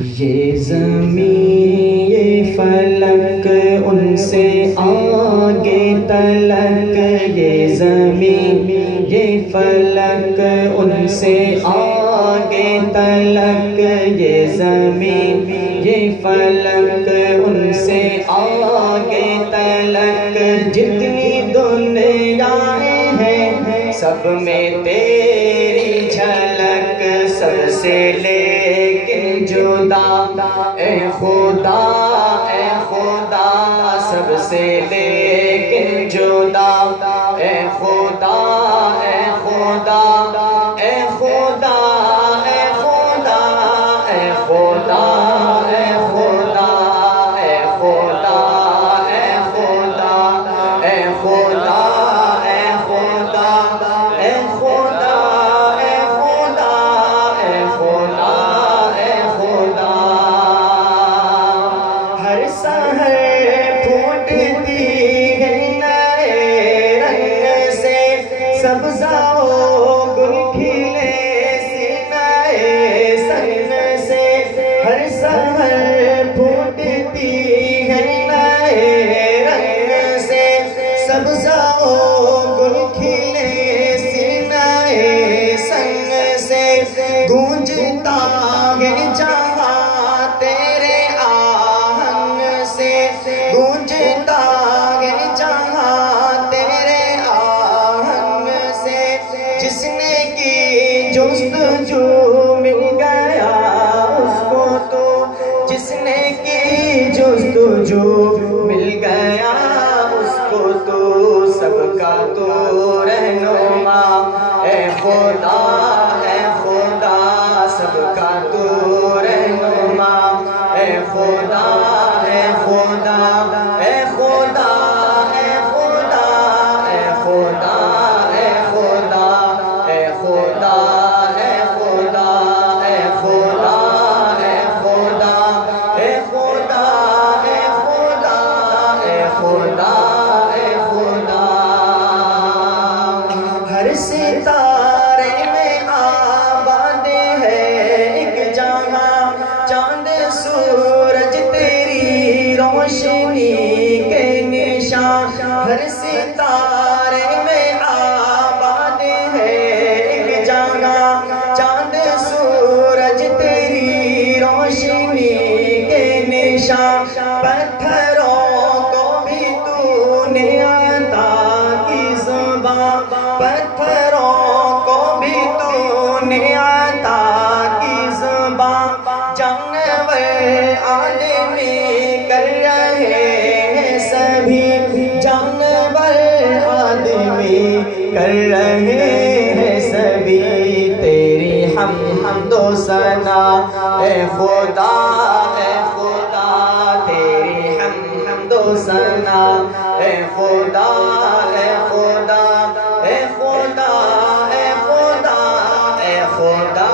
یہ زمین یہ فلک ان سے آگے تلک، یہ زمین یہ فلک ان سے آگے تلک، یہ زمین یہ فلک ان سے آگے تلک، جتنی دنیایں ہیں سب میں تیری جھلک، سب سے لیکن جدا اے خدا، اے خدا، سب سے لیکن جدا اے خدا، اے خدا، اے خدا، اے خدا، اے خدا، اے خدا، اے خدا، اے خدا، اے خدا، اے خدا، اے خدا، اے خدا، اے خدا، اے خدا، ہر سحر پھوٹتی ہے نئے رنگ سے، سبزہ و گل کھلے سینائے سن سے، ہر سحر پھوٹتی ہے نئے رنگ سے، سبزہ و گل کھلے سینائے سن سے، گونجتا ہے جہاں تیرے آہنگ سے، گونجتا ہے جہاں تیرے آہنگ سے، جس نے کی جستجو مل گیا اس کو تو، جس نے کی جستجو مل گیا اس کو تو، سب کا تو رہنما اے خدا، اے خدا، سب کا تو رہنما اے خدا، اے خدا، اے خدا، اے خدا، اے خدا، اے خدا، اے خدا، اے خدا، اے خدا، اے خدا، اے خدا، اے خدا، اے خدا، اے خدا، ہر ستارے میں آباد ہے ایک جہاں، چاند سورج تیری روشنی کے نشان، ہر ستارے میں آباد ہے ایک جہاں، چاند سورج تیری روشنی کے نشان، پتھروں کو بھی تو نے عطا کی زبان، پتھروں کو بھی تو نے عطا کی زبان، جانور آدمی کر رہے ہیں سبھی، جانور آدمی کر رہے ہیں سبھی، تیری حمد و ثنا اے خدا، اے خدا، تیری حمد و ثنا اے خدا، اے خدا، اے خدا، اے خدا، اے خدا،